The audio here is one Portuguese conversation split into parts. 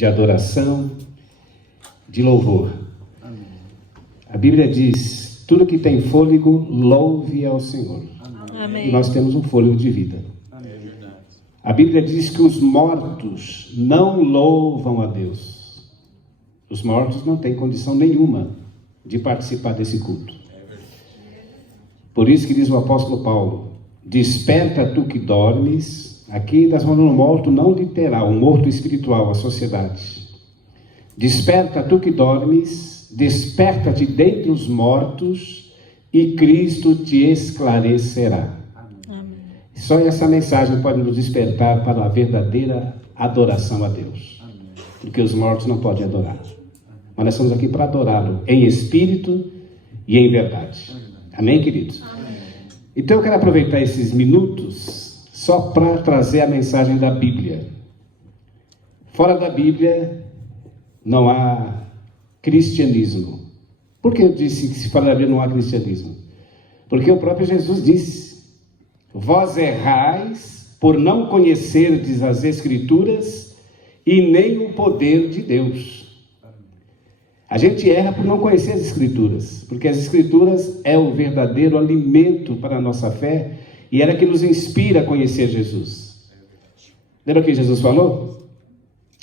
de adoração, de louvor. Amém. A Bíblia diz, tudo que tem fôlego, louve ao Senhor. Amém. E nós temos um fôlego de vida. Amém. A Bíblia diz que os mortos não louvam a Deus. Os mortos não têm condição nenhuma de participar desse culto. Por isso que diz o apóstolo Paulo, desperta tu que dormes. Aqui nós falamos no morto não literal, o morto espiritual, a sociedade. Desperta tu que dormes, desperta-te dentre os mortos e Cristo te esclarecerá. Amém. Só essa mensagem pode nos despertar para a verdadeira adoração a Deus. Amém. Porque os mortos não podem adorar. Mas nós estamos aqui para adorá-lo em espírito e em verdade. Amém, queridos? Amém. Então eu quero aproveitar esses minutos só para trazer a mensagem da Bíblia. Fora da Bíblia não há cristianismo. Por que eu disse que se fora da Bíblia não há cristianismo? Porque o próprio Jesus disse, vós errais por não conhecerdes as Escrituras e nem o poder de Deus. A gente erra por não conhecer as Escrituras, porque as Escrituras é o verdadeiro alimento para a nossa fé e ela que nos inspira a conhecer Jesus. Lembra o que Jesus falou?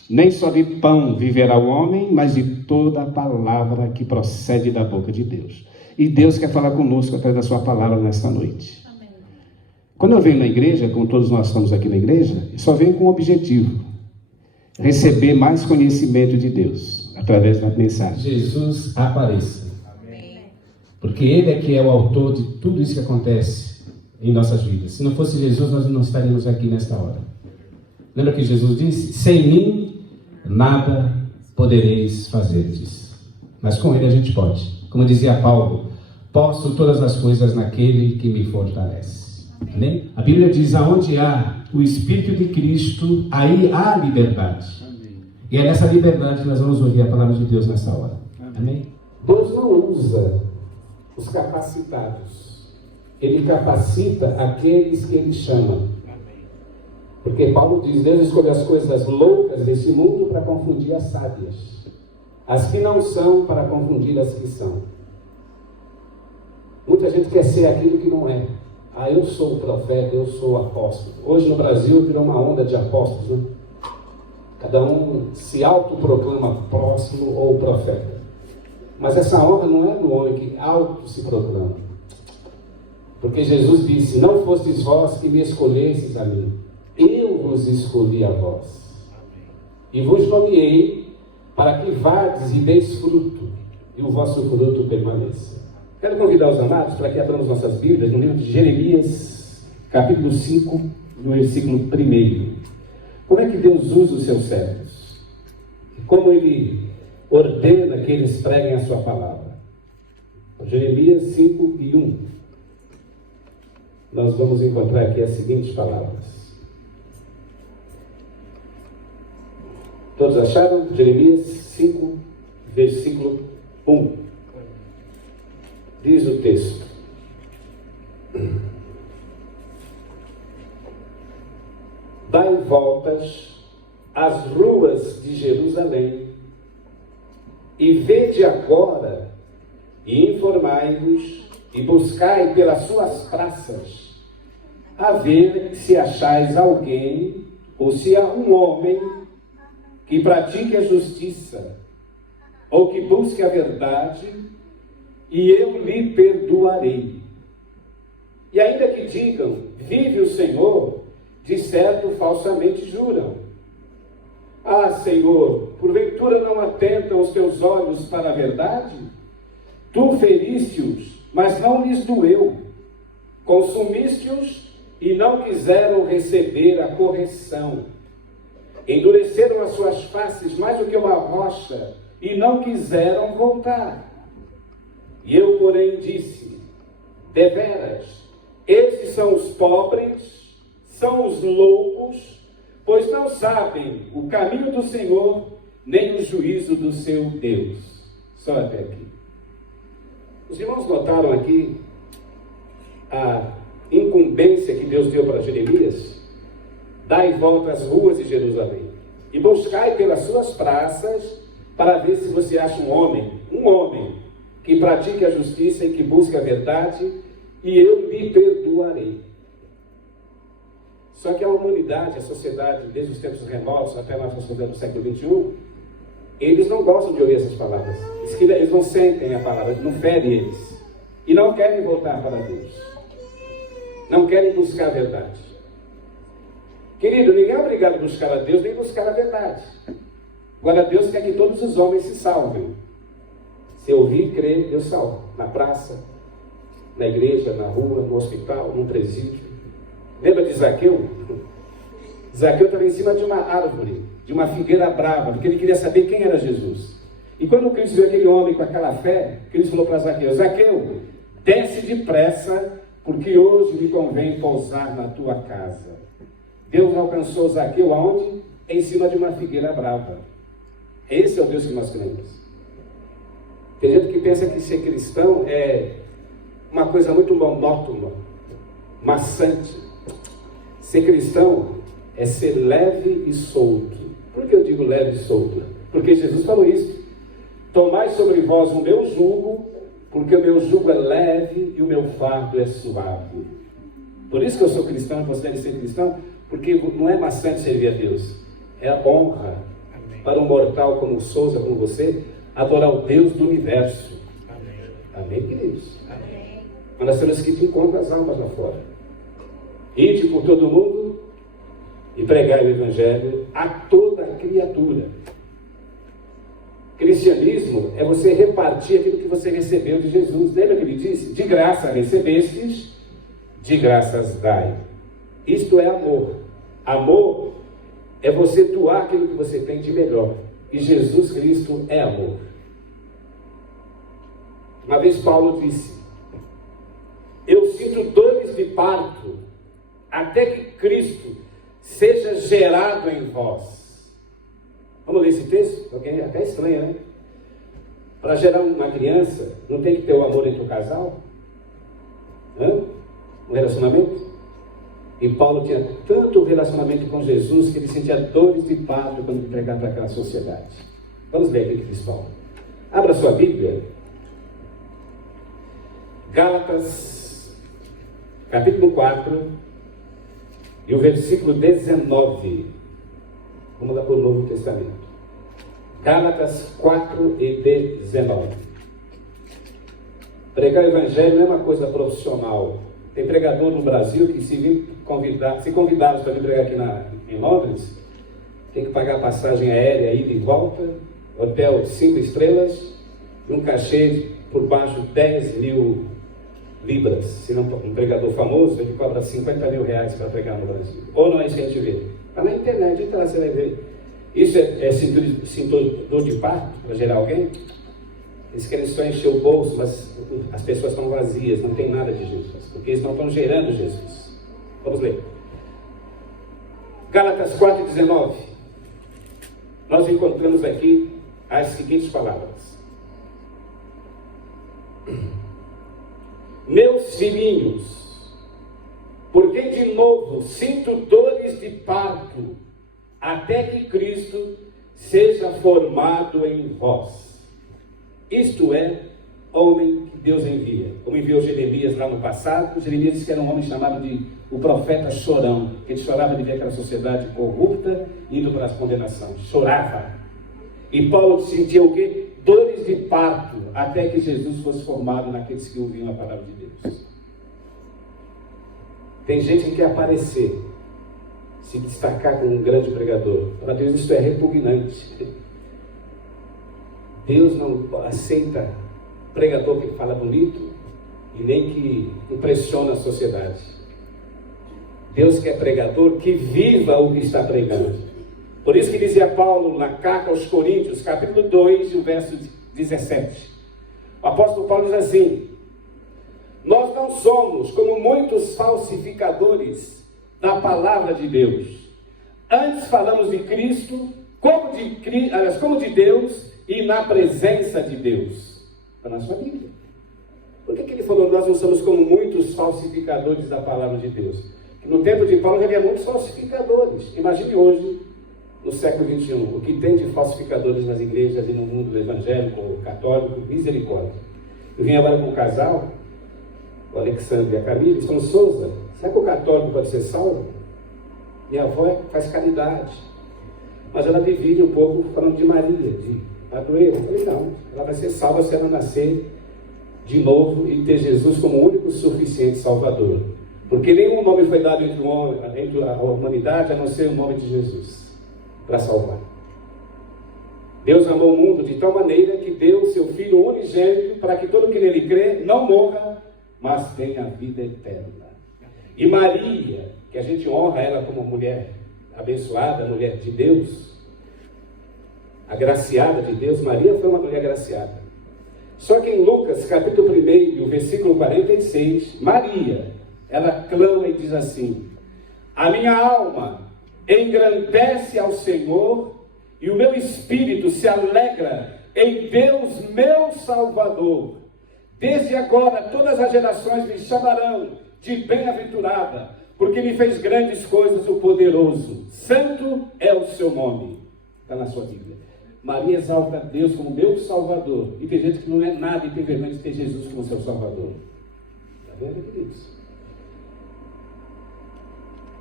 Nem só de pão viverá o homem, mas de toda a palavra que procede da boca de Deus. E Deus quer falar conosco através da sua palavra nesta noite. Amém. Quando eu venho na igreja, como todos nós estamos aqui na igreja, eu só venho com um objetivo: receber mais conhecimento de Deus através da mensagem. Jesus apareça. Amém. Porque Ele é que é o autor de tudo isso que acontece em nossas vidas. Se não fosse Jesus, nós não estaríamos aqui nesta hora. Lembra que Jesus disse? Sem mim, nada podereis fazer. Mas com Ele a gente pode. Como dizia Paulo, posso todas as coisas naquele que me fortalece. Amém? A Bíblia diz, aonde há o Espírito de Cristo, aí há liberdade. E é nessa liberdade que nós vamos ouvir a palavra de Deus nessa hora. Amém? Deus não usa os capacitados. Ele capacita aqueles que Ele chama. Porque Paulo diz, Deus escolheu as coisas loucas desse mundo para confundir as sábias. As que não são para confundir as que são. Muita gente quer ser aquilo que não é. Ah, eu sou o profeta, eu sou o apóstolo. Hoje no Brasil virou uma onda de apóstolos, né? Cada um se autoproclama apóstolo ou profeta. Mas essa honra não é do homem que auto se proclama. Porque Jesus disse, não fostes vós que me escolhestes a mim. Eu vos escolhi a vós. E vos nomeei para que vades e deis fruto, e o vosso fruto permaneça. Quero convidar os amados para que abramos nossas Bíblias no livro de Jeremias, capítulo 5, no versículo 1. Como é que Deus usa os seus servos? Como Ele ordena que eles preguem a sua palavra? Jeremias 5:1. Nós vamos encontrar aqui as seguintes palavras. Todos acharam? Jeremias 5, versículo 1. Diz o texto. Dai voltas às ruas de Jerusalém, e vede agora, e informai-vos, e buscai pelas suas praças, a ver se achais alguém, ou se há um homem, que pratique a justiça, ou que busque a verdade, e eu lhe perdoarei. E ainda que digam, vive o Senhor, de certo falsamente juram. Ah, Senhor, porventura não atentam os teus olhos para a verdade? Tu feriste-os, mas não lhes doeu. Consumiste-os e não quiseram receber a correção. Endureceram as suas faces mais do que uma rocha e não quiseram voltar. E eu, porém, disse, deveras, esses são os pobres, são os loucos, pois não sabem o caminho do Senhor, nem o juízo do seu Deus. Só até aqui. Os irmãos notaram aqui a incumbência que Deus deu para Jeremias? Dai volta às ruas de Jerusalém. e buscai pelas suas praças, para ver se você acha um homem, que pratique a justiça e que busque a verdade, e eu lhe perdoarei. Só que a humanidade, a sociedade, desde os tempos remotos até a nossa sociedade do século XXI, eles não gostam de ouvir essas palavras. Eles não sentem a palavra, não fere eles. E não querem voltar para Deus. Não querem buscar a verdade. Querido, ninguém é obrigado a buscar a Deus, nem buscar a verdade. Agora, Deus quer que todos os homens se salvem. Se ouvir e crer, Deus salva. Na praça, na igreja, na rua, no hospital, no presídio. Lembra de Zaqueu? Zaqueu estava em cima de uma árvore, de uma figueira brava, porque ele queria saber quem era Jesus. E quando Cristo viu aquele homem com aquela fé, Cristo falou para Zaqueu: Zaqueu, desce depressa, porque hoje me convém pousar na tua casa. Deus alcançou Zaqueu aonde? Em cima de uma figueira brava. Esse é o Deus que nós cremos. Tem gente que pensa que ser cristão é uma coisa muito monótona, maçante. Ser cristão é ser leve e solto. Por que eu digo leve e solto? Porque Jesus falou isso. Tomai sobre vós o meu jugo, porque o meu jugo é leve e o meu fardo é suave. Por isso que eu sou cristão, você deve ser cristão, porque não é maçante servir a Deus. É a honra. Amém. Para um mortal como Souza, como você, adorar o Deus do universo. Amém, Amém, queridos? Amém. Mas nós temos que ir encontrar as almas lá fora. Ide por todo mundo e pregai o Evangelho a toda criatura. Cristianismo é você repartir aquilo que você recebeu de Jesus. Lembra que ele disse? De graça recebestes, de graças dai. Isto é amor. Amor é você doar aquilo que você tem de melhor. E Jesus Cristo é amor. Uma vez Paulo disse: eu sinto dores de parto, até que Cristo seja gerado em vós. Vamos ler esse texto? Alguém até estranha, né? Para gerar uma criança, não tem que ter o amor entre o casal? Um relacionamento? E Paulo tinha tanto relacionamento com Jesus que ele sentia dores de parto quando ele pregava para aquela sociedade. Vamos ler aqui, Paulo. Abra sua Bíblia. Gálatas, capítulo 4, e o versículo 19. Vamos lá para o Novo Testamento. Gálatas 4 e 19. Pregar o Evangelho não é uma coisa profissional. Tem pregador no Brasil que se convidados para vir pregar aqui em Londres, tem que pagar passagem aérea, ida e volta, hotel 5 estrelas, e um cachê por baixo de 10 mil libras. Se não um pregador famoso, ele cobra 50 mil reais para pregar no Brasil. Ou não é isso que a gente vê? Está na internet, então você vai ver. Isso é cinturão de parto para gerar alguém? Eles querem só encher o bolso, mas as pessoas estão vazias, não tem nada de Jesus, porque eles não estão gerando Jesus. Vamos ler. Gálatas 4:19. Nós encontramos aqui as seguintes palavras: meus filhinhos, porque de novo sinto dores de parto, até que Cristo seja formado em vós. Isto é, homem que Deus envia. Como enviou Jeremias lá no passado, Jeremias disse que era um homem chamado de o profeta chorão, que ele chorava de ver aquela sociedade corrupta indo para a condenação. Chorava. E Paulo sentia o quê? Dores de parto, até que Jesus fosse formado naqueles que ouviam a palavra de Deus. Tem gente que quer aparecer, se destacar como um grande pregador. Para Deus isso é repugnante. Deus não aceita pregador que fala bonito e nem que impressiona a sociedade. Deus quer pregador que viva o que está pregando. Por isso que dizia Paulo na carta aos Coríntios, capítulo 2, o verso 17. O apóstolo Paulo diz assim: nós não somos como muitos falsificadores da palavra de Deus. Antes falamos de Cristo como de Deus e na presença de Deus. Está na sua Bíblia. Por que ele falou nós não somos como muitos falsificadores da palavra de Deus? No tempo de Paulo já havia muitos falsificadores. Imagine hoje no século XXI, o que tem de falsificadores nas igrejas e no mundo evangélico, católico, misericórdia. Eu vim agora com um casal, o Alexandre e a Camila, eles falam: Souza, será que o católico pode ser salvo? Minha avó faz caridade, mas ela divide um pouco falando de Maria, de padroeira. Eu falei: não, ela vai ser salva se ela nascer de novo e ter Jesus como único suficiente Salvador. Porque nenhum nome foi dado entre a humanidade a não ser o nome de Jesus para salvar. Deus amou o mundo de tal maneira que deu o seu Filho unigênito para que todo que nele crê não morra, mas tenha a vida eterna. E Maria, que a gente honra ela como mulher abençoada, mulher de Deus, agraciada de Deus, Maria foi uma mulher agraciada. Só que em Lucas, capítulo 1, versículo 46, Maria, ela clama e diz assim: a minha alma engrandece ao Senhor e o meu espírito se alegra em Deus, meu Salvador. Desde agora todas as gerações me chamarão de bem-aventurada, porque me fez grandes coisas o poderoso. Santo é o seu nome. Está na sua Bíblia. Maria exalta Deus como meu Salvador. E tem gente que não é nada e tem vergonha de ter Jesus como seu Salvador. Está vendo, queridos?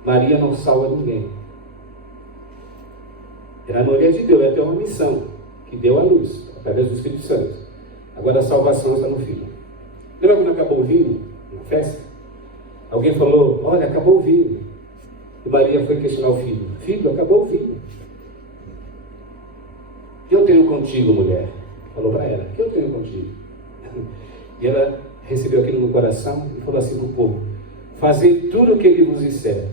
Maria não salva ninguém. Ela é a mulher de Deus, ela tem uma missão que deu à luz, através do Espírito Santo. Agora a salvação está no Filho. Lembra quando acabou o vinho, na festa? Alguém falou: olha, acabou o vinho. E Maria foi questionar o filho: filho, acabou o vinho. O que eu tenho contigo, mulher? Falou para ela: o que eu tenho contigo? E ela recebeu aquilo no coração e falou assim para o povo: fazei tudo o que ele vos disser.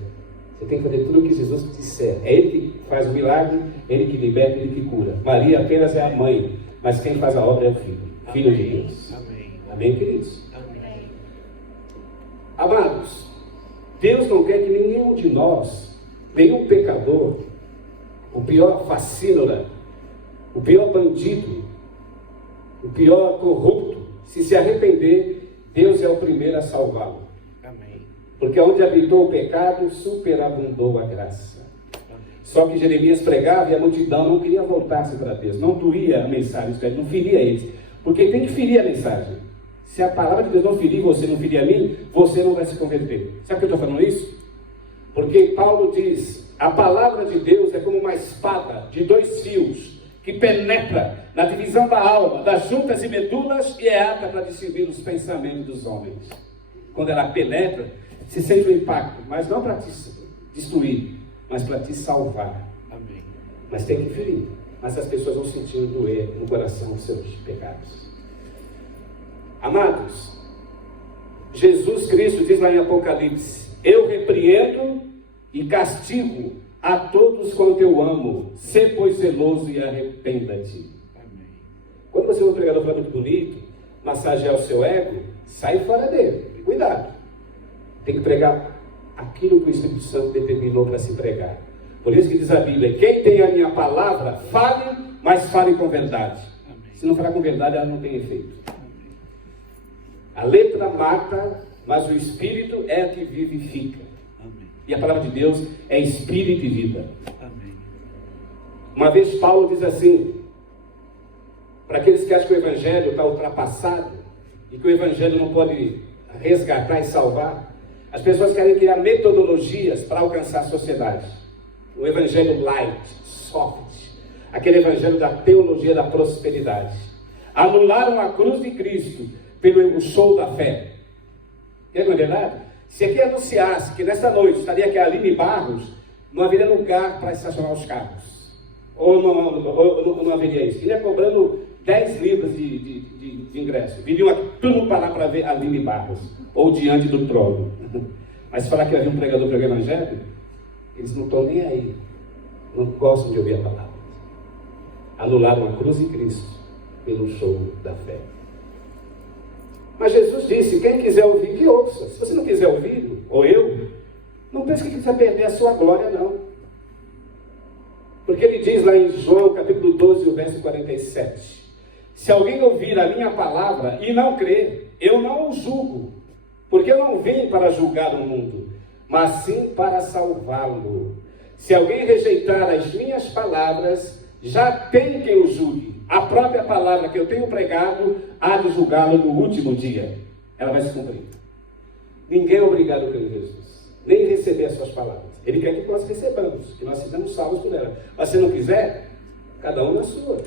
Você tem que fazer tudo o que Jesus disser. É ele que faz o milagre, ele que liberta, ele que cura. Maria apenas é a mãe, mas quem faz a obra é o Filho. Filho de Deus. Amém. Amém, queridos? Amém. Amados, Deus não quer que nenhum de nós, nenhum pecador, o pior facínora, o pior bandido, o pior corrupto, se arrepender, Deus é o primeiro a salvá-lo. Amém. Porque onde habitou o pecado, superabundou a graça. Só que Jeremias pregava e a multidão não queria voltar-se para Deus, não doía a mensagem, não feria eles, porque tem que ferir a mensagem. Se a palavra de Deus não ferir você, não ferir a mim, você não vai se converter. Sabe por que eu estou falando isso? Porque Paulo diz: a palavra de Deus é como uma espada de 2 fios, que penetra na divisão da alma, das juntas e medulas, e é apta para discernir os pensamentos dos homens. Quando ela penetra, se sente o impacto, mas não para te destruir, mas para te salvar. Amém. Mas tem que ferir. Mas as pessoas vão sentindo doer no coração os seus pecados. Amados, Jesus Cristo diz lá em Apocalipse: eu repreendo e castigo a todos quanto eu amo. Sê, pois, zeloso e arrependa-te. Amém. Quando você é um pregador fala muito bonito, massagear o seu ego, sai fora dele. Cuidado. Tem que pregar aquilo que o Espírito Santo determinou para se pregar. Por isso que diz a Bíblia: quem tem a minha palavra, fale, mas fale com verdade. Amém. Se não falar com verdade, ela não tem efeito. A letra mata, mas o Espírito é a que vivifica. Amém. E a palavra de Deus é Espírito e vida. Amém. Uma vez Paulo diz assim, para aqueles que acham que o Evangelho está ultrapassado, e que o Evangelho não pode resgatar e salvar, as pessoas querem criar metodologias para alcançar a sociedade. O Evangelho light, soft, aquele Evangelho da teologia da prosperidade. Anularam a cruz de Cristo pelo show da fé. Não é verdade? Se aqui anunciasse que nesta noite estaria aqui a Aline Barros, não haveria lugar para estacionar os carros. Ou não haveria isso. Ele ia cobrando 10 libras de ingresso. Viriam aqui tudo parar para ver a Aline Barros. Ou diante do trono. Mas se falar que havia um pregador para o Evangelho, eles não estão nem aí. Não gostam de ouvir a palavra. Anularam a cruz de Cristo pelo show da fé. Mas Jesus disse: quem quiser ouvir, que ouça. Se você não quiser ouvir, ou eu, não pense que vai perder a sua glória, não. Porque ele diz lá em João capítulo 12, o verso 47: se alguém ouvir a minha palavra e não crer, eu não o julgo, porque eu não vim para julgar o mundo, mas sim para salvá-lo. Se alguém rejeitar as minhas palavras, já tem quem o julgue. A própria palavra que eu tenho pregado há de julgá-lo no último dia. Ela vai se cumprir. Ninguém é obrigado a crer em Jesus, nem receber as suas palavras. Ele quer que nós recebamos, que nós sejamos salvos por ela. Mas se não quiser, cada um na sua.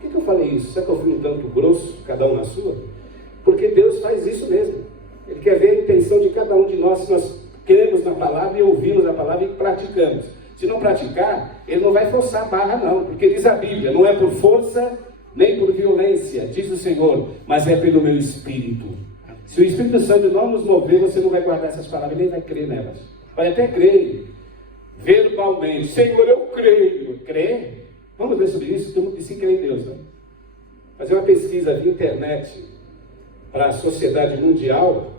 Por que eu falei isso? Será que eu fui um tanto grosso, cada um na sua? Porque Deus faz isso mesmo. Ele quer ver a intenção de cada um de nós, se nós cremos na palavra e ouvimos a palavra e praticamos. Se não praticar, ele não vai forçar a barra não, porque diz a Bíblia, não é por força nem por violência, diz o Senhor, mas é pelo meu Espírito. Se o Espírito Santo não nos mover, você não vai guardar essas palavras, nem vai crer nelas. Vai até crer, verbalmente, Senhor, eu creio. Crer? Vamos ver sobre isso, todo mundo disse que crê em Deus, né? Fazer uma pesquisa via internet para a sociedade mundial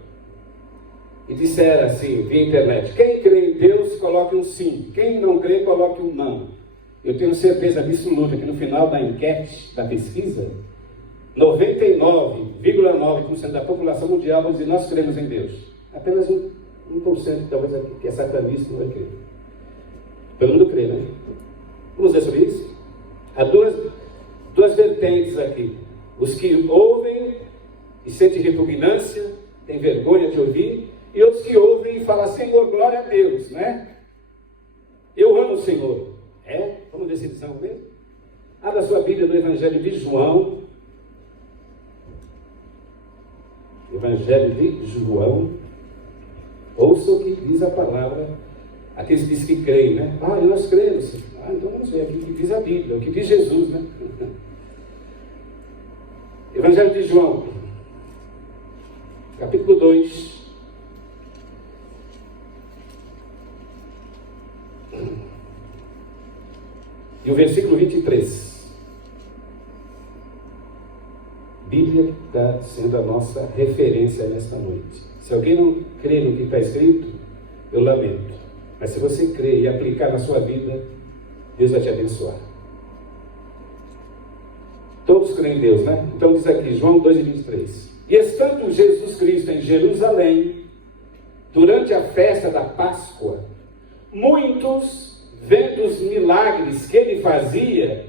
e disseram assim, via internet, quem crê em Deus, coloque um sim. Quem não crê, coloque um não. Eu tenho certeza absoluta que no final da enquete, da pesquisa, 99,9% da população mundial vai dizer, nós cremos em Deus. Apenas 1% talvez que é satanista não vai crer. Todo mundo crê, né? Vamos ver sobre isso? Há duas vertentes aqui. Os que ouvem e sentem repugnância, têm vergonha de ouvir, e outros que ouvem e falam, Senhor, glória a Deus, né? Eu amo o Senhor. É? Vamos ver se eles são mesmo? Abra sua Bíblia no Evangelho de João. Evangelho de João. Ouça o que diz a palavra. Aqueles que dizem que creem, né? Ah, nós cremos. Ah, então vamos ver aqui o que diz a Bíblia, o que diz Jesus, né? Evangelho de João, capítulo 2. E o versículo 23. Bíblia está sendo a nossa referência nesta noite. Se alguém não crê no que está escrito, eu lamento. Mas se você crer e aplicar na sua vida, Deus vai te abençoar. Todos creem em Deus, né? Então diz aqui, João 2,23. E estando Jesus Cristo em Jerusalém, durante a festa da Páscoa, muitos, vendo os milagres que ele fazia,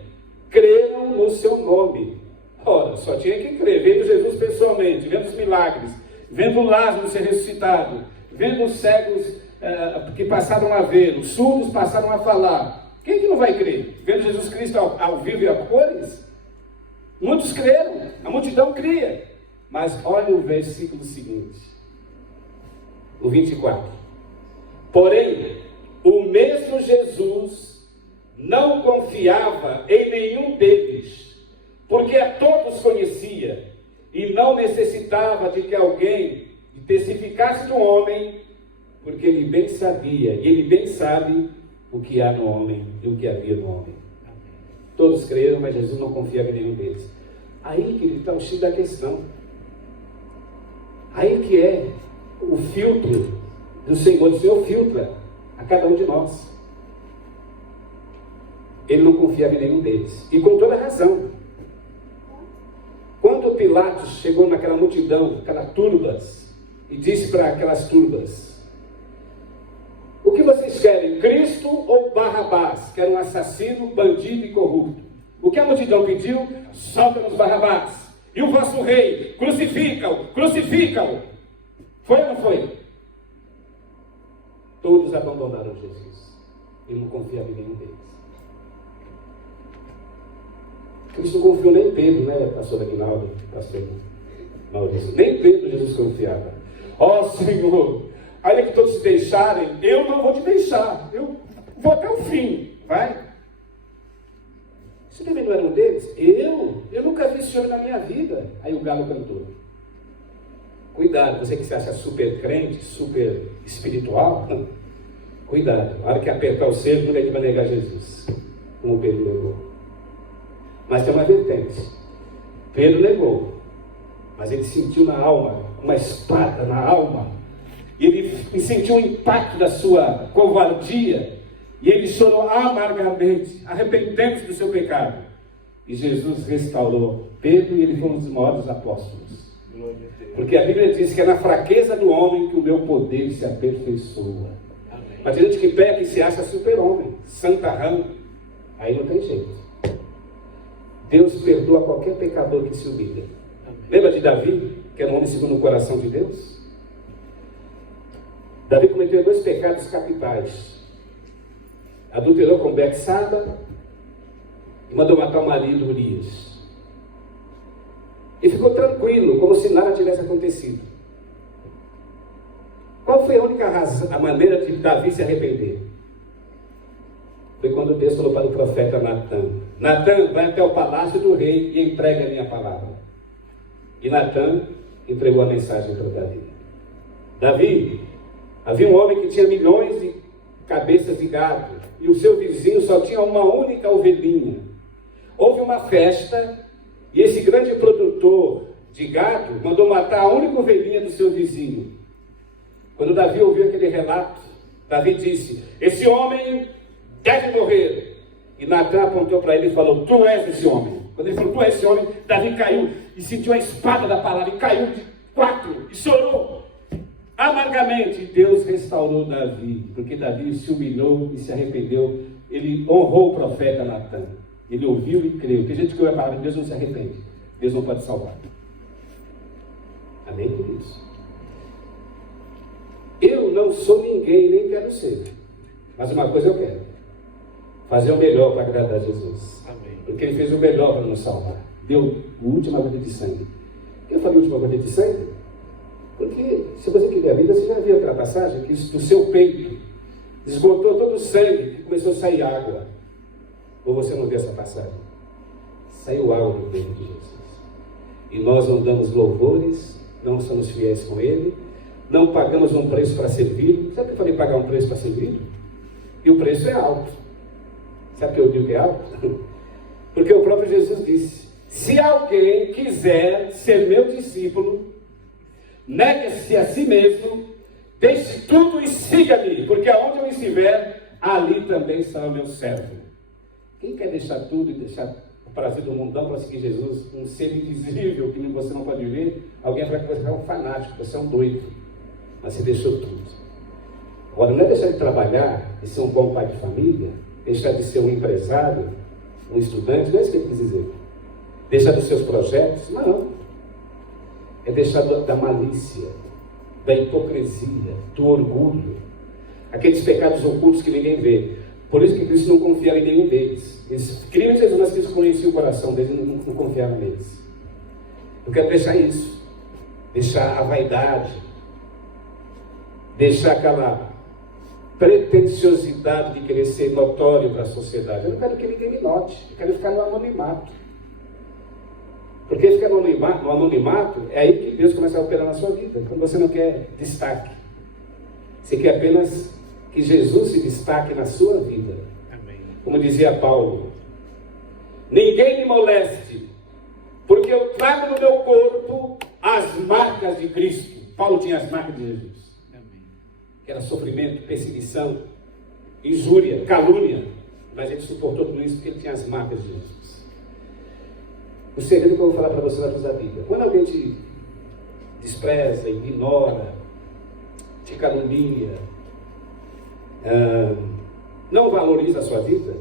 creram no seu nome. Ora, só tinha que crer, vendo Jesus pessoalmente, vendo os milagres, vendo Lázaro ser ressuscitado, vendo os cegos que passaram a ver, os surdos passaram a falar. Quem que não vai crer? Vendo Jesus Cristo ao vivo e a cores? Muitos creram, a multidão cria. Mas olha o versículo seguinte, o 24. Porém, o mesmo Jesus não confiava em nenhum deles, porque a todos conhecia, e não necessitava de que alguém testificasse do homem, porque ele bem sabia, e ele bem sabe o que há no homem e o que havia no homem. Todos creram, mas Jesus não confiava em nenhum deles. Aí que está o X da questão. Aí que é o filtro do Senhor. O Senhor filtra a cada um de nós. Ele não confiava em nenhum deles. E com toda razão. Quando Pilatos chegou naquela multidão, aquelas turbas, e disse para aquelas turbas, o que vocês querem, Cristo ou Barrabás, que era um assassino, bandido e corrupto? O que a multidão pediu? Solta-nos Barrabás. E o vosso rei, crucifica-o, crucifica-o. Foi ou não foi? Todos abandonaram Jesus. Ele não confiava em nenhum deles. Cristo não confiou nem em Pedro, né, pastor Aguinaldo, pastor Maurício? Nem Pedro Jesus confiava. Ó Senhor, ainda que todos se deixarem, eu não vou te deixar. Eu vou até o fim. Vai. Você também não era um deles? Eu nunca vi esse homem na minha vida. Aí o galo cantou. Cuidado, você que se acha super crente, super espiritual, cuidado. Na hora que apertar o cerco, não é que vai negar Jesus. Como Pedro negou. Mas tem uma vertente. Pedro negou. Mas ele sentiu na alma, uma espada na alma. E ele sentiu o impacto da sua covardia. E ele chorou amargamente, arrependendo-se do seu pecado. E Jesus restaurou Pedro e ele foi um dos maiores apóstolos. Porque a Bíblia diz que é na fraqueza do homem que o meu poder se aperfeiçoa. Mas tem gente que peca e se acha super-homem, santarrão. Aí não tem jeito. Deus perdoa qualquer pecador que se humilha. Lembra de Davi, que era um homem segundo o coração de Deus? Davi cometeu 2 pecados capitais. Adulterou com Betsaba e mandou matar o marido Urias. E ficou tranquilo, como se nada tivesse acontecido. Qual foi a única razão, a maneira de Davi se arrepender? Foi quando Deus falou para o profeta Natã: Natã, vai até o palácio do rei e entrega a minha palavra. E Natã entregou a mensagem para Davi. Davi, havia um homem que tinha milhões de cabeças de gado, e o seu vizinho só tinha uma única ovelhinha. Houve uma festa, e esse grande produtor de gado mandou matar a única ovelhinha do seu vizinho. Quando Davi ouviu aquele relato, Davi disse: esse homem deve morrer. E Natã apontou para ele e falou: tu és esse homem. Quando ele falou: tu és esse homem, Davi caiu e sentiu a espada da palavra, e caiu de 4 e chorou amargamente. E Deus restaurou Davi, porque Davi se humilhou e se arrependeu. Ele honrou o profeta Natã. Ele ouviu e creu. Tem gente que ouve a palavra de Deus e não se arrepende. Deus não pode salvar. Amém por isso? Eu não sou ninguém, nem quero ser. Mas uma coisa eu quero: fazer o melhor para agradar a Jesus. Amém. Porque Ele fez o melhor para nos salvar. Deu a última gota de sangue. Eu falei última gota de sangue porque, se você quiser a vida, você já viu aquela passagem que do seu peito esgotou todo o sangue e começou a sair água. Ou você não viu essa passagem? Saiu água do peito de Jesus. E nós não damos louvores, não somos fiéis com Ele, não pagamos um preço para servir. Sabe o que eu falei, pagar um preço para servir? E o preço é alto. Sabe o que eu digo que é alto? Porque o próprio Jesus disse: se alguém quiser ser meu discípulo, negue-se a si mesmo, deixe tudo e siga-me, porque aonde eu estiver, ali também será o meu servo. Quem quer deixar tudo e deixar o prazer do mundão para seguir Jesus, um ser invisível que você não pode ver? Alguém vai que você é um fanático, você é um doido, mas você deixou tudo. Agora, não é deixar de trabalhar e ser um bom pai de família, deixar de ser um empresário, um estudante, não é isso que ele quis dizer. Deixar dos seus projetos, não. É deixar da malícia, da hipocrisia, do orgulho, aqueles pecados ocultos que ninguém vê. Por isso que Cristo não confiava em nenhum deles. Eles criam em Jesus, mas Cristo conhecia o coração deles e não confiava neles. Eu quero deixar isso. Deixar a vaidade. Deixar aquela pretensiosidade de querer ser notório para a sociedade. Eu não quero que ninguém me note. Eu quero ficar no anonimato. Porque ficar no anonimato é aí que Deus começa a operar na sua vida. Quando você não quer destaque. Você quer apenas que Jesus se destaque na sua vida. Amém. Como dizia Paulo: ninguém me moleste, porque eu trago no meu corpo as marcas de Cristo. Paulo tinha as marcas de Jesus. Amém. Que era sofrimento, perseguição, injúria, calúnia. Mas ele suportou tudo isso porque ele tinha as marcas de Jesus. O segredo que eu vou falar para você vai usar a Bíblia. Quando alguém te despreza, ignora, te calunia, não valoriza a sua vida,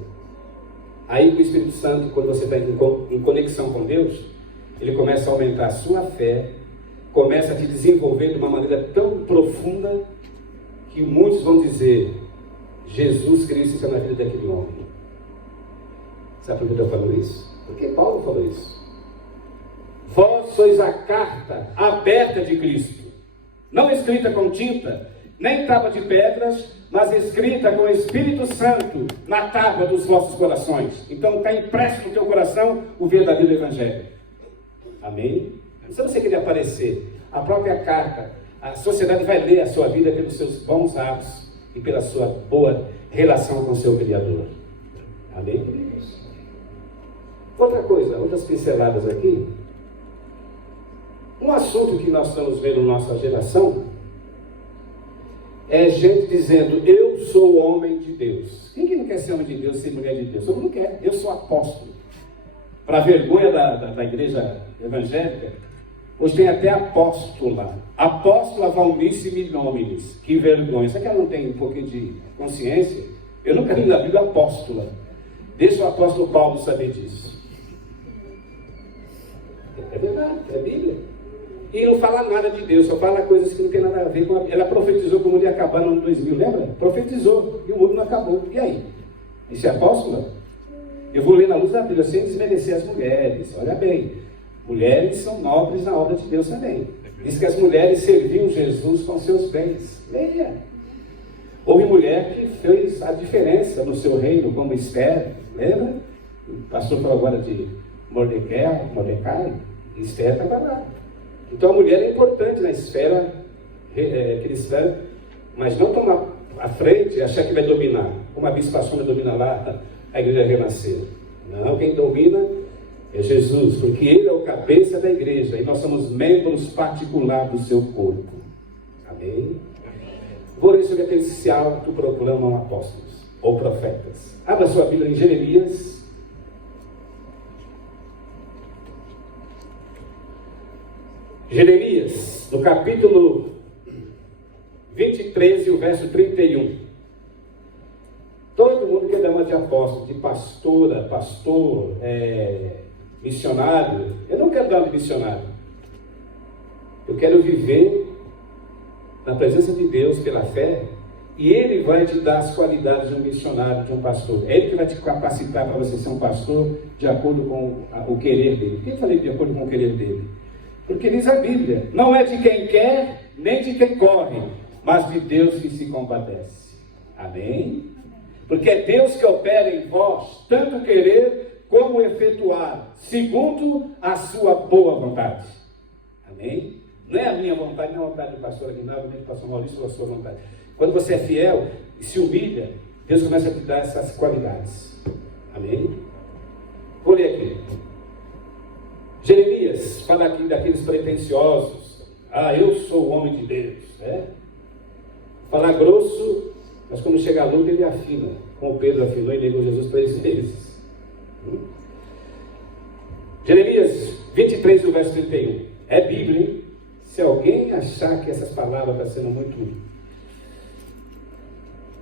aí o Espírito Santo, quando você está em conexão com Deus, ele começa a aumentar a sua fé, começa a te desenvolver de uma maneira tão profunda que muitos vão dizer: Jesus Cristo está na vida daquele homem. Sabe por que eu estou falando isso? Porque Paulo falou isso. Vós sois a carta aberta de Cristo, não escrita com tinta, nem tábua de pedras, mas escrita com o Espírito Santo na tábua dos vossos corações. Então está impresso no teu coração o verdadeiro Evangelho. Amém? Se você querer aparecer, a própria carta, a sociedade vai ler a sua vida pelos seus bons atos e pela sua boa relação com o seu Criador. Amém? Outra coisa, outras pinceladas aqui. Um assunto que nós estamos vendo na nossa geração é gente dizendo: eu sou homem de Deus. Quem que não quer ser homem de Deus, ser mulher de Deus? Todo mundo quer. Eu sou apóstolo. Para a vergonha da igreja evangélica, Hoje tem até apóstola. Apóstola Valnice Milhômenes. Que vergonha. Será que ela não tem um pouquinho de consciência? Eu nunca li na Bíblia apóstola. Deixa o apóstolo Paulo saber disso. É verdade, é Bíblia. E não fala nada de Deus, só fala coisas que não tem nada a ver com a... Ela profetizou que o mundo ia acabar no ano 2000, lembra? Profetizou, e o mundo não acabou. E aí? Isso é apóstola? Eu vou ler na luz da Bíblia, sem desmerecer as mulheres. Olha bem, mulheres são nobres na obra de Deus também. Diz que as mulheres serviam Jesus com seus bens. Leia. Houve mulher que fez a diferença no seu reino, como Esther, lembra? O pastor falou agora de Mordecai, Esther estava lá. Então a mulher é importante na esfera cristã, mas não tomar à frente e achar que vai dominar, como a bispa Sônia domina lá a igreja renascer. Não, quem domina é Jesus, porque Ele é o cabeça da igreja e nós somos membros particulares do seu corpo. Amém? Por isso é que eles se autoproclamam apóstolos ou profetas. Abra sua Bíblia em Jeremias. Jeremias, no capítulo 23 e o verso 31. Todo mundo quer dar uma de apóstolo, de pastora, pastor, missionário. Eu não quero dar uma de missionário. Eu quero viver na presença de Deus pela fé, e Ele vai te dar as qualidades de um missionário, de um pastor. É Ele que vai te capacitar para você ser um pastor de acordo com o querer dele. Por que eu falei de acordo com o querer dele? Porque diz a Bíblia, não é de quem quer, nem de quem corre, mas de Deus que se compadece. Amém? Porque é Deus que opera em vós, tanto querer como efetuar, segundo a sua boa vontade. Amém? Não é a minha vontade, não é a vontade do pastor Aguinaldo, nem do pastor Maurício, ou a sua vontade. Quando você é fiel e se humilha, Deus começa a te dar essas qualidades. Amém? Vou ler aqui. Jeremias fala aqui daqueles pretensiosos. Eu sou o homem de Deus. Falar grosso, mas quando chega a luta ele afina. Como Pedro afinou e negou Jesus 3 vezes. Jeremias 23, o verso 31. É Bíblia, hein? Se alguém achar que essas palavras estão sendo muito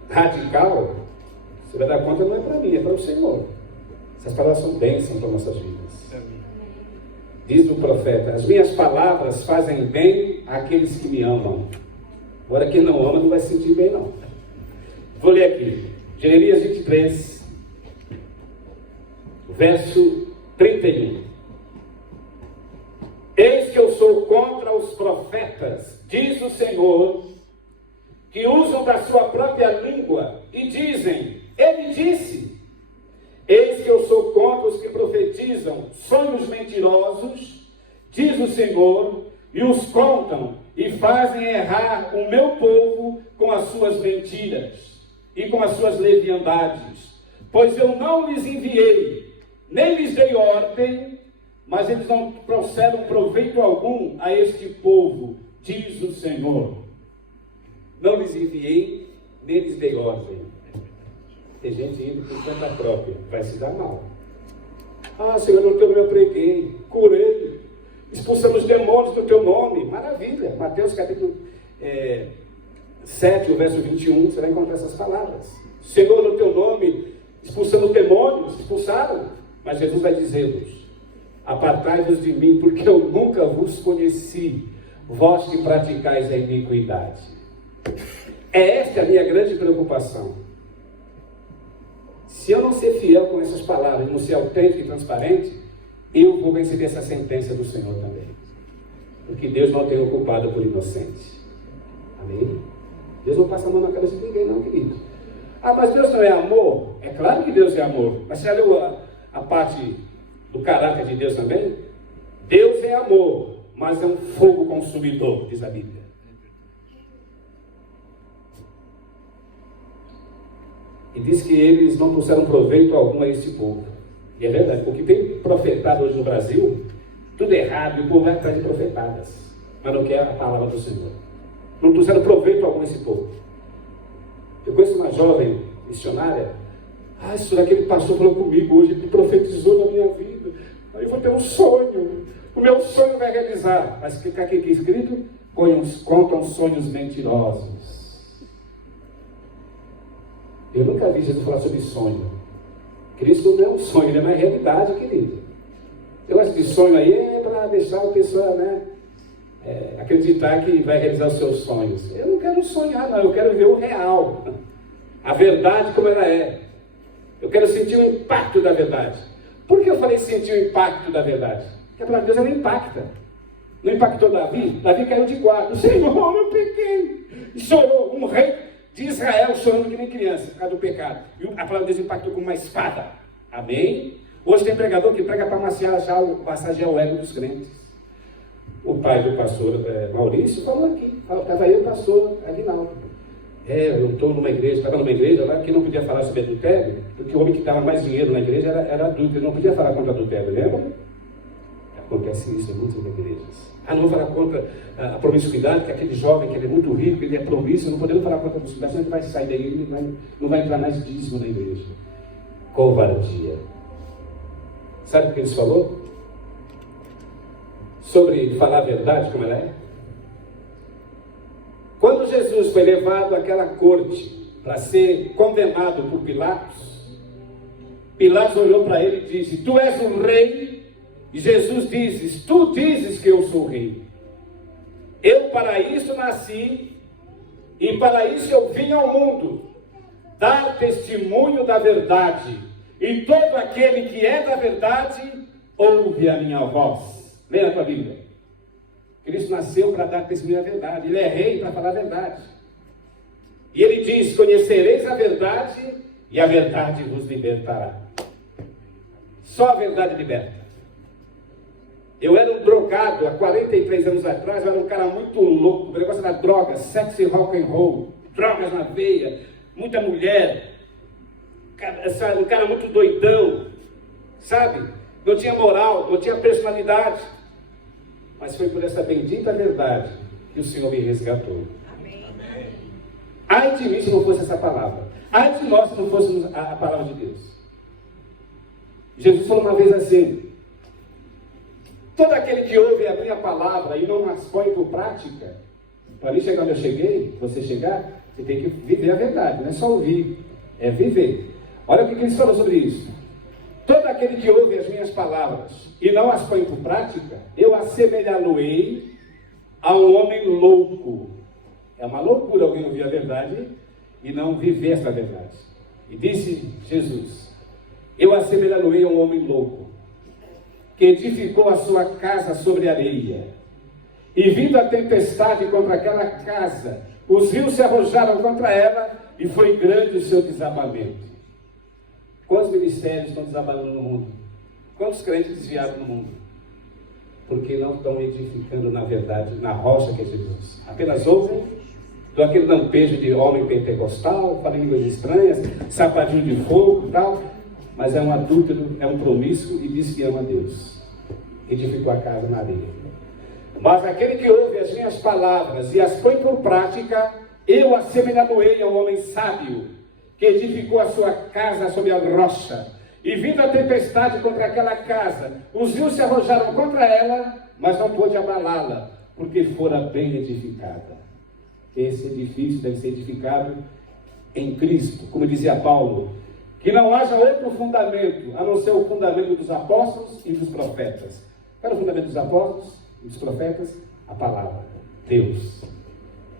radical, você vai dar conta, não é para mim, é para o Senhor. Essas palavras são bênçãos para nossas vidas. Diz o profeta, as minhas palavras fazem bem àqueles que me amam. Agora quem não ama não vai sentir bem não. Vou ler aqui, Jeremias 23, verso 31. Eis que eu sou contra os profetas, diz o Senhor, que usam da sua própria língua e dizem, ele disse. Eis que eu sou contra os que profetizam sonhos mentirosos, diz o Senhor, e os contam e fazem errar o meu povo com as suas mentiras e com as suas leviandades. Pois eu não lhes enviei, nem lhes dei ordem, mas eles não trouxeram proveito algum a este povo, diz o Senhor. Não lhes enviei, nem lhes dei ordem. Tem gente indo por conta própria, vai se dar mal. Senhor, no teu nome eu preguei, curei, expulsamos demônios no teu nome. Maravilha. Mateus capítulo 7, o verso 21, você vai encontrar essas palavras. Senhor, no teu nome, expulsamos demônios, expulsaram. Mas Jesus vai dizer-nos, apartai-vos de mim, porque eu nunca vos conheci, vós que praticais a iniquidade. Esta é a minha grande preocupação. Se eu não ser fiel com essas palavras, não ser autêntico e transparente, eu vou receber essa sentença do Senhor também. Porque Deus não tem ocupado por inocente. Amém? Deus não passa a mão na cabeça de ninguém, não, querido. Mas Deus não é amor? É claro que Deus é amor. Mas você já leu a parte do caráter de Deus também? Deus é amor, mas é um fogo consumidor, diz a Bíblia. E diz que eles não trouxeram proveito algum a este povo. E é verdade, porque tem profetado hoje no Brasil, tudo errado, e o povo vai atrás de profetadas, mas não quer a palavra do Senhor. Não trouxeram proveito algum a esse povo. Eu conheço uma jovem missionária. Senhor, aquele pastor falou comigo hoje, ele profetizou na minha vida. Aí eu vou ter um sonho. O meu sonho vai realizar. Mas fica aqui escrito, contam sonhos mentirosos. Eu nunca vi Jesus falar sobre sonho. Cristo não é um sonho, ele é uma realidade, querido. Eu acho que sonho aí é para deixar a pessoa, acreditar que vai realizar os seus sonhos. Eu não quero sonhar, não. Eu quero ver o real. A verdade como ela é. Eu quero sentir o impacto da verdade. Por que eu falei sentir o impacto da verdade? Porque a palavra de Deus ela impacta. Não impactou Davi? Davi caiu de guarda. Senhor, eu pequei. E chorou. Um rei de Israel chorando que nem criança por causa do pecado. E a palavra de Deus impactou com uma espada. Amém? Hoje tem pregador que prega para massagear o ego dos crentes. O pai do pastor Maurício falou aqui. Estava eu e o pastor Aguinaldo. Eu estou numa igreja, estava numa igreja lá que não podia falar sobre adultério, porque o homem que dava mais dinheiro na igreja era adulto, ele não podia falar contra adultério, lembra? Acontece isso em muitas igrejas. Não vou falar contra a promiscuidade, que aquele jovem que ele é muito rico, ele é promíscuo, não podemos falar contra a promiscuidade, senão ele vai sair daí, ele não vai entrar mais dízimo na igreja. Covardia. Sabe o que eles falou? Sobre falar a verdade, como ela é? Quando Jesus foi levado àquela corte para ser condenado por Pilatos, Pilatos olhou para ele e disse: tu és um rei? E Jesus dizes: tu dizes que eu sou rei. Eu para isso nasci e para isso eu vim ao mundo, dar testemunho da verdade. E todo aquele que é da verdade ouve a minha voz. Leia a tua Bíblia. Cristo nasceu para dar testemunho da verdade. Ele é rei para falar a verdade. E ele diz: conhecereis a verdade e a verdade vos libertará. Só a verdade liberta. Eu era um drogado há 43 anos atrás. Eu era um cara muito louco. O negócio era droga, sexo e rock and roll, drogas na veia, muita mulher, um cara muito doidão, sabe? Não tinha moral, não tinha personalidade. Mas foi por essa bendita verdade que o Senhor me resgatou. Amém. Ai de mim se não fosse essa palavra. Ai de nós se não fosse a palavra de Deus. Jesus falou uma vez assim: todo aquele que ouve a minha palavra e não as põe por prática, para mim chegar onde eu cheguei, você chegar, você tem que viver a verdade, não é só ouvir, é viver. Olha o que eles falam sobre isso. Todo aquele que ouve as minhas palavras e não as põe por prática, eu assemelhá-lo-ei a um homem louco. É uma loucura alguém ouvir a verdade e não viver essa verdade. E disse Jesus: eu assemelhá-lo-ei a um homem louco, que edificou a sua casa sobre areia. E vindo a tempestade contra aquela casa, os rios se arrojaram contra ela e foi grande o seu desabamento. Quantos ministérios estão desabalando no mundo? Quantos crentes desviaram no mundo? Porque não estão edificando na verdade, na rocha que é Jesus. Apenas ouvem do aquele lampejo de homem pentecostal, fala línguas estranhas, sapatinho de fogo e tal, mas é um adúltero, é um promíscuo e diz que ama a Deus. Edificou a casa na areia. Mas aquele que ouve as minhas palavras e as põe por prática, eu assemelhá-lo-ei a um homem sábio, que edificou a sua casa sobre a rocha, e vindo a tempestade contra aquela casa, os rios se arrojaram contra ela, mas não pôde abalá-la, porque fora bem edificada. Esse edifício deve ser edificado em Cristo, como dizia Paulo, que não haja outro fundamento, a não ser o fundamento dos apóstolos e dos profetas. Qual é o fundamento dos apóstolos e dos profetas? A palavra, Deus.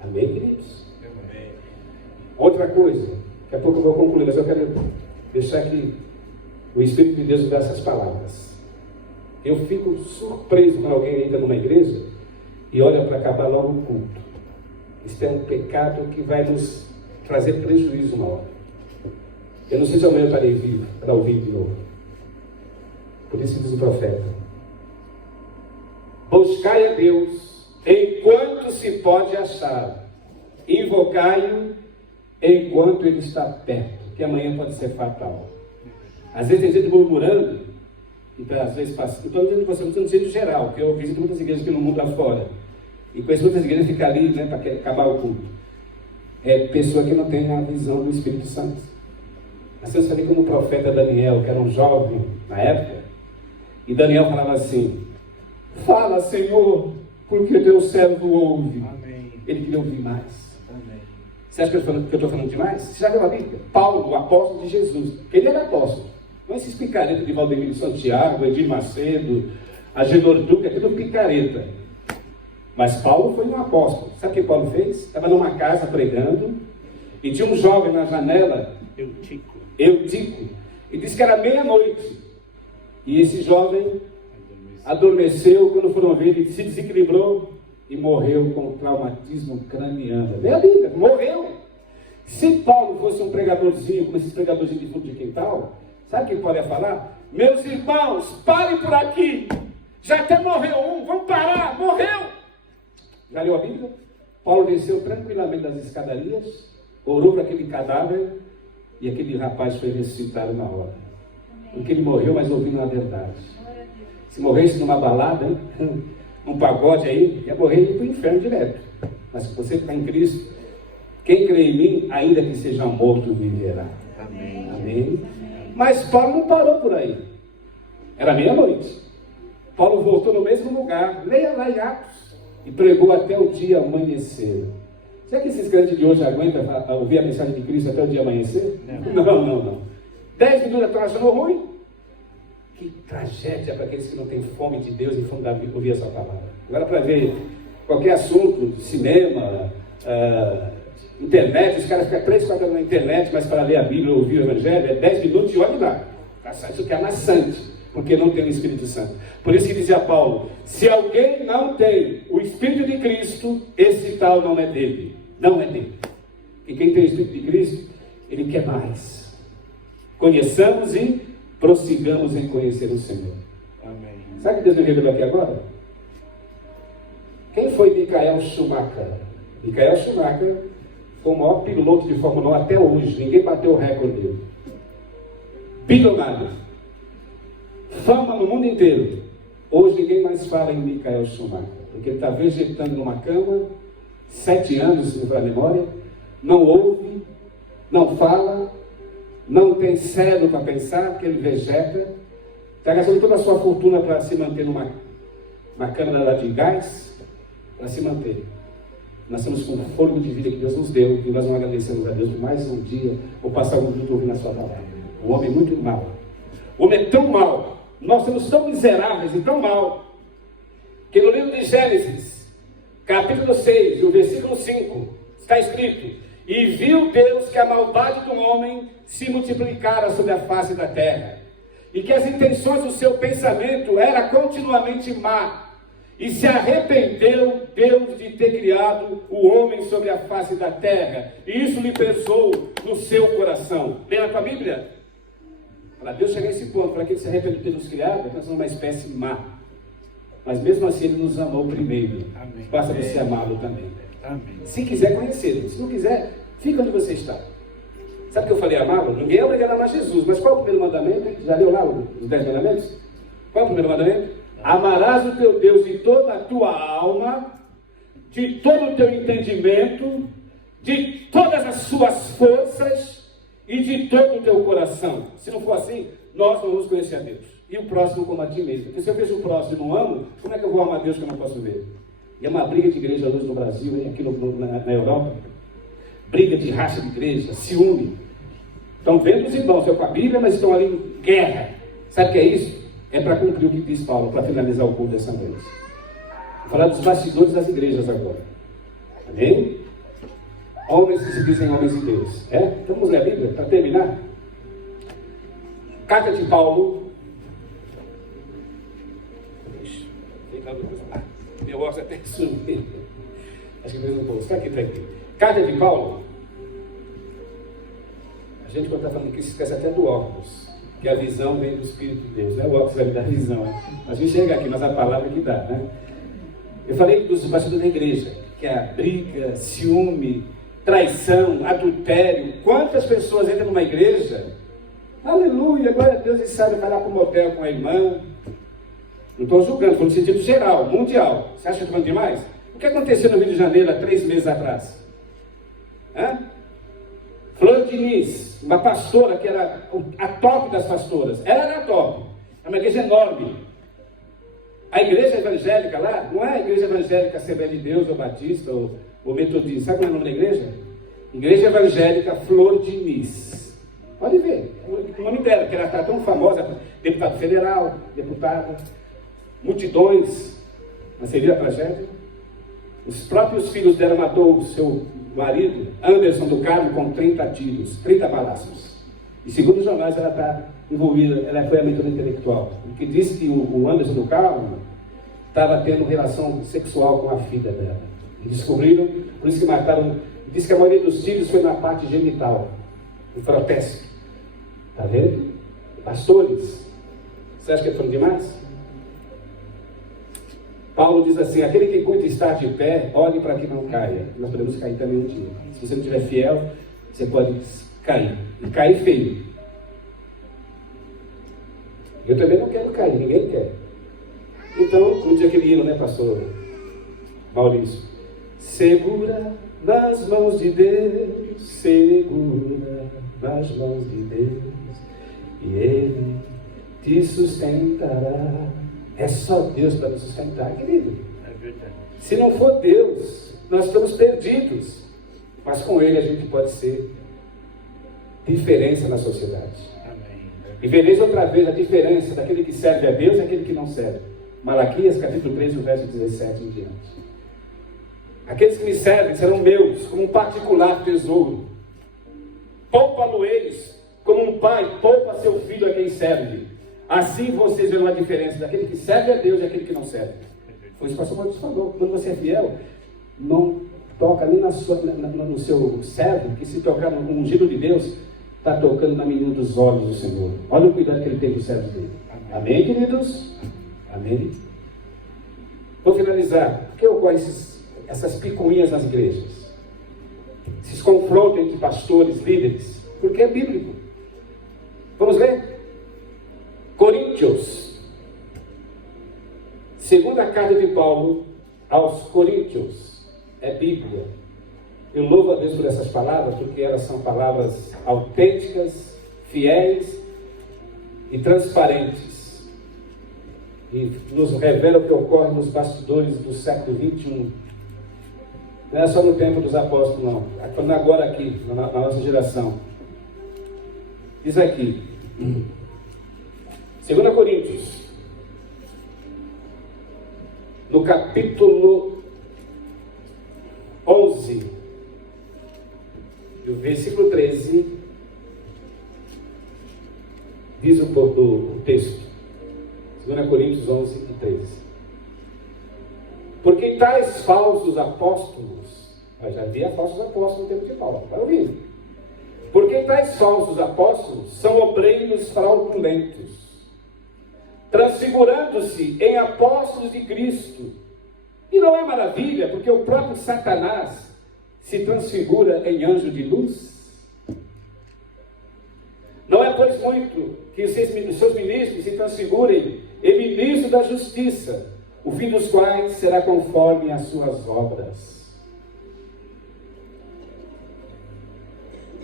Amém, queridos? Amém. Outra coisa, daqui a pouco eu vou concluir, mas eu quero deixar que o Espírito de Deus me dê essas palavras. Eu fico surpreso quando alguém entra numa igreja e olha para acabar logo o culto. Isso é um pecado que vai nos trazer prejuízo uma hora. Eu não sei se amanhã eu estarei vivo para ouvir de novo. Por isso diz o profeta: buscai a Deus enquanto se pode achar, invocai-o enquanto ele está perto, que amanhã pode ser fatal. Às vezes tem gente murmurando, então às vezes passa. Eu estou dizendo de você, não estou dizendo geral, porque eu visito muitas igrejas aqui no mundo afora, e conheço muitas igrejas que ficam ali, né, para acabar o culto. É pessoa que não tem a visão do Espírito Santo. Assim, eu sabia como o profeta Daniel, que era um jovem na época, e Daniel falava assim: Fala, Senhor, porque teu servo ouve. Amém. Ele queria ouvir mais. Amém. Você acha que eu estou falando demais? Você já leu a Bíblia? Paulo, o apóstolo de Jesus. Ele era apóstolo. Não esses picaretas de Valdemiro de Santiago, Edir Macedo, Agenor Duque, é tudo picareta. Mas Paulo foi um apóstolo. Sabe o que Paulo fez? Estava numa casa pregando e tinha um jovem na janela, Eutico, e disse que era meia-noite. E esse jovem adormeceu. Quando foram ver, ele se desequilibrou e morreu com traumatismo craniano. Lê a Bíblia, morreu. Se Paulo fosse um pregadorzinho, como esses pregadorzinhos de fundo de quintal, sabe o que Paulo ia falar? Meus irmãos, parem por aqui. Já até morreu um, vamos parar, morreu. Já leu a Bíblia? Paulo desceu tranquilamente das escadarias, orou para aquele cadáver e aquele rapaz foi ressuscitado na hora. Porque ele morreu, mas ouvindo a verdade. Se morresse numa balada, num pagode aí, ia morrer e ir para o inferno direto. Mas se você está em Cristo, quem crê em mim, ainda que seja morto, viverá. Amém. Amém. Mas Paulo não parou por aí. Era meia-noite. Paulo voltou no mesmo lugar, leia lá em Atos, e pregou até o dia amanhecer. Será que esses crentes de hoje aguentam ouvir a mensagem de Cristo até o dia amanhecer? Não. 10 minutos estão achando ruim? Que tragédia para aqueles que não têm fome de Deus e fome de ouvir essa palavra. Agora, para ver qualquer assunto, cinema, internet, os caras ficam 3, 4 horas na internet, mas para ler a Bíblia ou ouvir o Evangelho, é 10 minutos e olha lá. Isso que é amassante, porque não tem o Espírito Santo. Por isso que dizia Paulo, se alguém não tem o Espírito de Cristo, esse tal não é dele. Não é dele. E quem tem o Espírito de Cristo, ele quer mais. Conheçamos e prossigamos em conhecer o Senhor. Amém. Sabe o que Deus me revelou aqui agora? Quem foi Michael Schumacher? Michael Schumacher foi o maior piloto de Fórmula 1 até hoje. Ninguém bateu o recorde dele. Bilionário. Fama no mundo inteiro. Hoje ninguém mais fala em Michael Schumacher, porque ele está vegetando numa cama, 7 anos, se não for a memória, não ouve, não fala, não tem cérebro para pensar, porque ele vegeta, está gastando toda a sua fortuna para se manter numa câmara de gás, para se manter. Nós estamos com o fôlego de vida que Deus nos deu, e nós não agradecemos a Deus por mais um dia, ou passar um minuto ouvindo a sua palavra. Um homem muito mau. O homem é tão mau, nós somos tão miseráveis e tão mal, que no livro de Gênesis, capítulo 6, o versículo 5, está escrito: e viu Deus que a maldade do homem se multiplicara sobre a face da terra, e que as intenções do seu pensamento era continuamente má, e se arrependeu Deus de ter criado o homem sobre a face da terra, e isso lhe pesou no seu coração. Lê na tua Bíblia. Para Deus chegar a esse ponto, para que ele se arrependa de ter nos criado, nós somos uma espécie má. Mas mesmo assim ele nos amou primeiro. Amém. Basta você amá-lo também. Amém. Se quiser conhecê-lo, se não quiser, fica onde você está. Sabe o que eu falei amá-lo? Ninguém é obrigado a amar Jesus. Mas qual é o primeiro mandamento? Já leu lá os 10 mandamentos? Qual é o primeiro mandamento? Amarás o teu Deus de toda a tua alma, de todo o teu entendimento, de todas as suas forças e de todo o teu coração. Se não for assim, nós não vamos conhecer a Deus. E o próximo como a ti mesmo. Porque se eu vejo o próximo e não amo, como é que eu vou amar Deus que eu não posso ver? E é uma briga de igreja hoje no Brasil, hein? Aqui na Europa. Briga de racha de igreja, ciúme. Estão vendo os irmãos, estão com a Bíblia, mas estão ali em guerra. Sabe o que é isso? É para cumprir o que diz Paulo, para finalizar o culto dessa noite. Vou falar dos bastidores das igrejas agora. Amém? Homens que se dizem homens de Deus. Então vamos ler a Bíblia para terminar. Carta de Paulo. Meu óculos até sumiu. Acho que veio no bolso. Está aqui, está aqui. Carta de Paulo. A gente, quando está falando aqui, se esquece até do óculos. Que a visão vem do Espírito de Deus. Não é o óculos que vai me dar a visão. Mas a gente chega aqui, mas a palavra que dá, né? Eu falei dos bastidores da igreja. Que é a briga, ciúme, traição, adultério. Quantas pessoas entram numa igreja? Aleluia, glória a Deus, e sabe, vai lá para o motel com a irmã. Não estou julgando, estou no sentido geral, mundial. Você acha que eu estou falando demais? O que aconteceu no Rio de Janeiro há 3 meses atrás? Flor Diniz, uma pastora que era a top das pastoras. Ela era a top. É uma igreja enorme. A igreja evangélica lá, não é a igreja evangélica Assembleia de Deus, ou Batista, ou Metodista. Sabe qual é o nome da igreja? Igreja Evangélica Flor de Nis. Pode ver, o nome dela, que ela está tão famosa, deputado federal, deputada, multidões. Mas você viu a tragédia? Os próprios filhos dela matou o seu marido, Anderson do Carmo, com 30 tiros, 30 balaços. E segundo os jornais, ela está envolvida, ela foi aventura intelectual. Porque disse que o Anderson do Carmo estava tendo relação sexual com a filha dela. E descobriram, por isso que mataram. Diz que a maioria dos tiros foi na parte genital, em protesto. Está vendo? Pastores, você acha que foram demais? Paulo diz assim: aquele que cuida estar de pé, olhe para que não caia. Nós podemos cair também um dia. Se você não estiver fiel, você pode cair. E cair feio. Eu também não quero cair, ninguém quer. Então, um dia aquele hino, né, pastor Maurício? Segura nas mãos de Deus, segura nas mãos de Deus, e Ele te sustentará. É só Deus para nos sustentar, querido. É verdade. Se não for Deus, nós estamos perdidos. Mas com Ele a gente pode ser diferença na sociedade. Amém. E vereis outra vez a diferença daquele que serve a Deus e aquele que não serve. Malaquias capítulo 3, verso 17 em diante. Aqueles que me servem serão meus, como um particular tesouro. Poupa-lo-eis, como um pai poupa seu filho a quem serve. Assim vocês verão a diferença daquele que serve a Deus e aquele que não serve. Foi isso que o pastor Maurício falou. Quando você é fiel, não toca nem no seu servo, que se tocar no ungido de Deus, está tocando na menina dos olhos do Senhor. Olha o cuidado que ele tem com os servos dele. Amém, queridos? Amém? Vou finalizar. Por que ocorrem essas picuinhas nas igrejas? Esses confrontos entre pastores, líderes? Porque é bíblico. Vamos ler? Coríntios. Segunda carta de Paulo aos Coríntios. É Bíblia. Eu louvo a Deus por essas palavras, porque elas são palavras autênticas, fiéis e transparentes. E nos revela o que ocorre nos bastidores do século XXI. Não é só no tempo dos apóstolos, não. É falando agora aqui, na nossa geração. Diz aqui, 2 Coríntios, no capítulo 11, do versículo 13, diz o texto, 2 Coríntios 11 e 13. Porque tais falsos apóstolos, já havia falsos apóstolos no tempo de Paulo, vai ouvir. Porque tais falsos apóstolos são obreiros fraudulentos, transfigurando-se em apóstolos de Cristo. E não é maravilha, porque o próprio Satanás se transfigura em anjo de luz? Não é, pois, muito que os seus ministros se transfigurem em ministros da justiça, o fim dos quais será conforme as suas obras.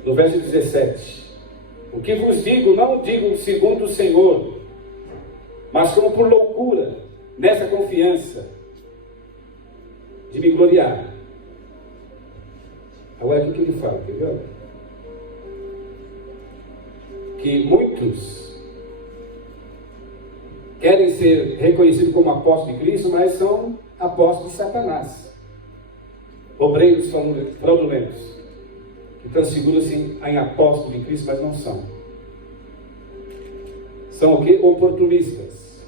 No verso 17, o que vos digo, não digo segundo o Senhor, mas como por loucura, nessa confiança de me gloriar. Agora, o que ele fala? Entendeu? Que muitos querem ser reconhecidos como apóstolos de Cristo, mas são apóstolos de Satanás. Obreiros fraudulentos, que transfiguram-se em apóstolos de Cristo, mas não são. São o quê? Oportunistas.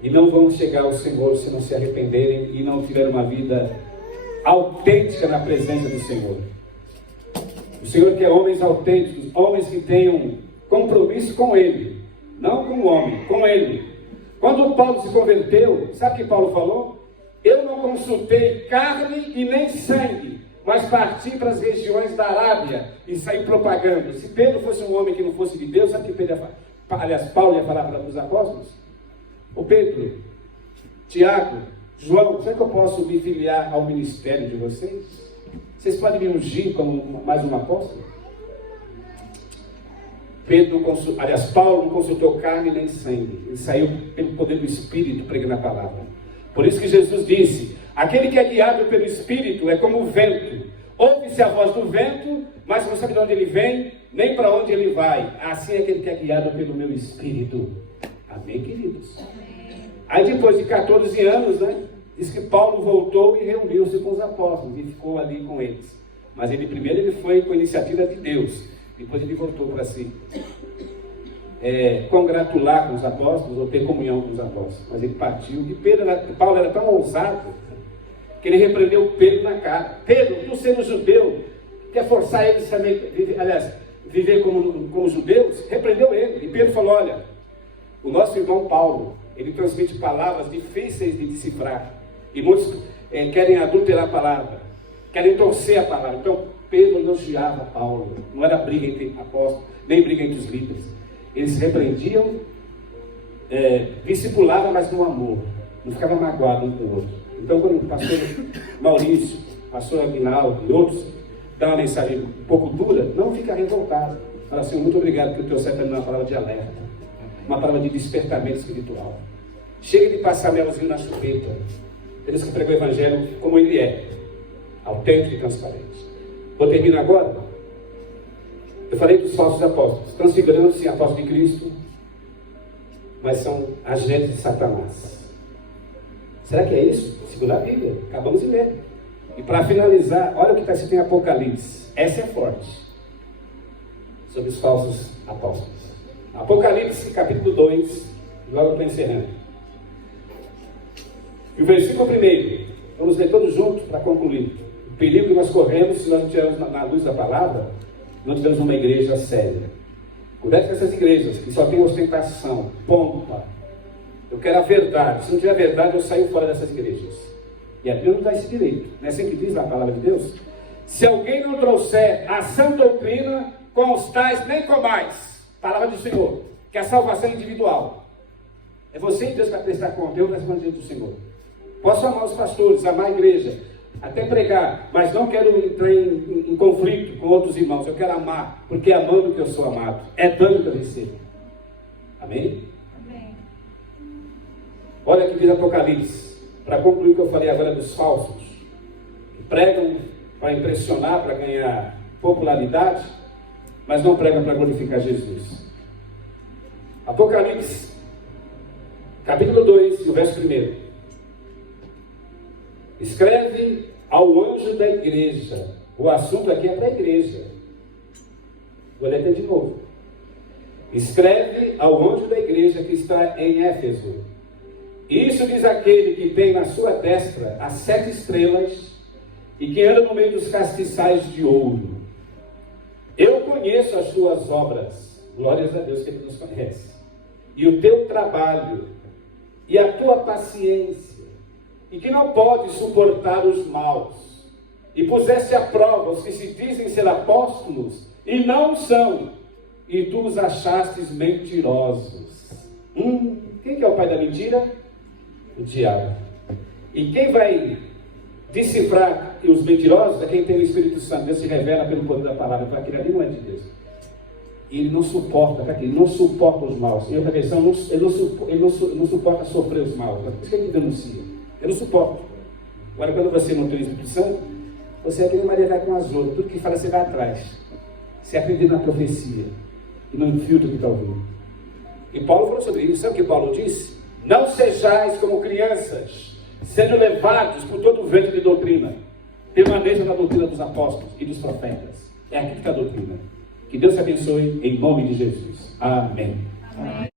E não vão chegar ao Senhor se não se arrependerem e não tiverem uma vida autêntica na presença do Senhor. O Senhor quer homens autênticos, homens que tenham compromisso com Ele, não com o homem, com Ele. Quando Paulo se converteu, sabe o que Paulo falou? Eu não consultei carne e nem sangue, mas parti para as regiões da Arábia e saí propagando. Se Pedro fosse um homem que não fosse de Deus, sabe o que Pedro ia falar? Aliás, Paulo ia falar para os apóstolos? O Pedro, Tiago, João, será que eu posso me filiar ao ministério de vocês? Vocês podem me ungir como mais um apóstolo? Paulo não consultou carne nem sangue. Ele saiu pelo poder do Espírito pregando a palavra. Por isso que Jesus disse: aquele que é guiado pelo Espírito é como o vento. Ouve-se a voz do vento, mas não sabe de onde ele vem, nem para onde ele vai. Assim é aquele que é guiado pelo meu Espírito. Amém, queridos? Aí depois de 14 anos, né, diz que Paulo voltou e reuniu-se com os apóstolos e ficou ali com eles. Mas primeiro ele foi com a iniciativa de Deus. Depois ele voltou para si congratular com os apóstolos ou ter comunhão com os apóstolos. Mas ele partiu. E Paulo era tão ousado que ele repreendeu Pedro na cara. Pedro, tu sendo judeu, quer forçar eles também, viver como judeus? Repreendeu ele. E Pedro falou: olha, o nosso irmão Paulo, ele transmite palavras difíceis de decifrar. E muitos querem adulterar a palavra, querem torcer a palavra. Então Pedro elogiava Paulo. Não era briga entre apóstolos, nem briga entre os líderes. Eles se repreendiam, discipulavam, mas no amor. Não ficava magoado um com o outro. Então, quando o pastor Maurício, pastor Aguinaldo e outros dão uma mensagem um pouco dura, não fica revoltado. Fala assim: muito obrigado que o teu servo é uma palavra de alerta, uma palavra de despertamento espiritual. Chega de passar melzinho na chupeta. Eles que pregam o evangelho como ele é, autêntico e transparente. Vou terminar agora. Eu falei dos falsos apóstolos, transfigurando-se apóstolos de Cristo, mas são agentes de Satanás. Será que é isso? Segundo a Bíblia, acabamos de ler. E para finalizar, olha o que está escrito em Apocalipse. Essa é forte. Sobre os falsos apóstolos. Apocalipse, capítulo 2, logo para encerrando. E o versículo 1, vamos ler todos juntos para concluir. O perigo que nós corremos se nós não tivermos na luz da palavra, não tivermos uma igreja séria. Cuidado com essas igrejas que só tem ostentação, pompa. Eu quero a verdade. Se não tiver verdade, eu saio fora dessas igrejas. E a Bíblia não dá esse direito. Não é assim que diz a palavra de Deus? Se alguém não trouxer a sã doutrina, com os tais nem comais. Palavra do Senhor. Que a salvação é individual. É você e Deus que vai prestar conta. Eu respondo diante do Senhor. Posso amar os pastores, amar a igreja, até pregar, mas não quero entrar em conflito com outros irmãos. Eu quero amar, porque é amando que eu sou amado. É dando que eu recebo. Amém? Olha aqui diz Apocalipse, para concluir o que eu falei agora dos falsos, que pregam para impressionar, para ganhar popularidade, mas não pregam para glorificar Jesus. Apocalipse, capítulo 2, o verso 1. Escreve ao anjo da igreja. O assunto aqui é para a igreja. Vou ler até de novo. Escreve ao anjo da igreja que está em Éfeso. Isso diz aquele que tem na sua destra as 7 estrelas e que anda no meio dos castiçais de ouro. Eu conheço as tuas obras, glórias a Deus que Ele nos conhece, e o teu trabalho, e a tua paciência, e que não podes suportar os maus, e puseste à prova os que se dizem ser apóstolos, e não são, e tu os achastes mentirosos. Quem que é o pai da mentira? O diabo. E quem vai decifrar os mentirosos é quem tem o Espírito Santo. Deus se revela pelo poder da palavra, para aquele ali não é de Deus. E ele não suporta, para aquele, não suporta os maus. Em outra versão, ele não suporta sofrer os maus. Por isso que ele denuncia. Eu não suporto. Agora, quando você não tem o Espírito Santo, você é que nem Maria vai com as outras. Tudo que fala, você vai atrás. Você aprende na profecia e no filtro que está ouvindo. E Paulo falou sobre isso. Sabe o que Paulo disse? Não sejais como crianças, sendo levados por todo o vento de doutrina. Permaneça na doutrina dos apóstolos e dos profetas. É aqui que está a doutrina. Que Deus te abençoe em nome de Jesus. Amém. Amém.